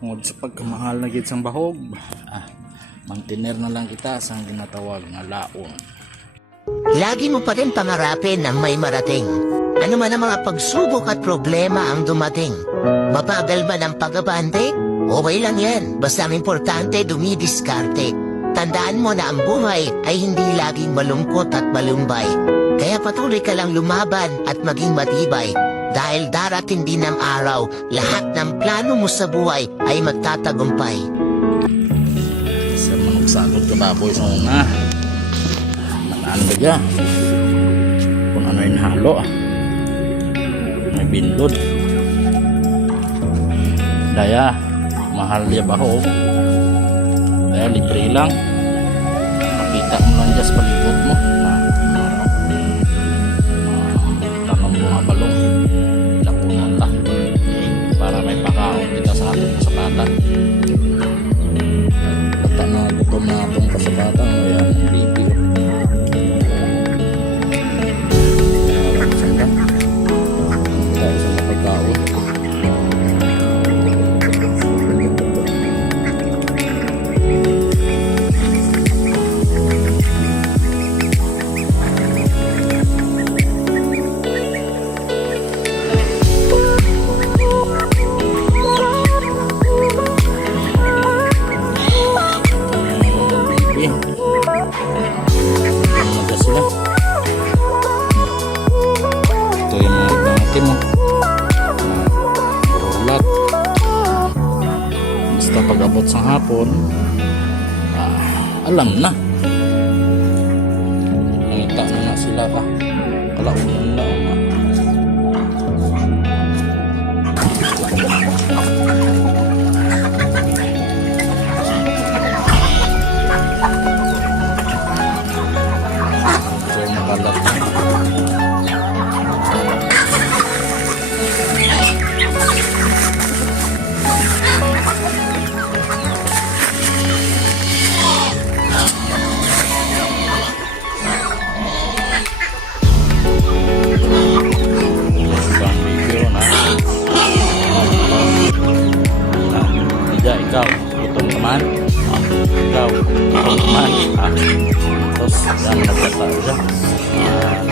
Ngod sa pagkamahal na gid sang bahog, mantener na lang kita sang ginatawag nga laon. Lagi mo pa rin pangarapin na may marating. Ano man ang mga pagsubok at problema ang dumating. Mabagal man ang pag-abante? Okay lang yan. Basta ang importante dumidiskarte. Tandaan mo na ang buhay ay hindi laging malungkot at malumbay. Kaya patuloy ka lang lumaban at maging matibay. Dahil darating din ang araw, lahat ng plano mo sa buhay ay magtatagumpay. Sa manugsagot ka baboy sa una. Mananda ka. Kung ano yung halo may bindod. Daya, mahal niya bahog. Daya, libre lang. Makita mo lang dyan sa palibot mo. Tanong mo nga balong. Lakunan ta. Para may pakaon kita sa ating kasapatan. Bata na gutom na itong kasapatan. Ayan, ang video. Ito yung mga ibang mo ulat. Basta pag abot sa hapon alam na nakita na sila kalaunan na nakalat na. Ikaw, gutom naman. Ikaw, gutom naman. Terus, yan, nagkata siya.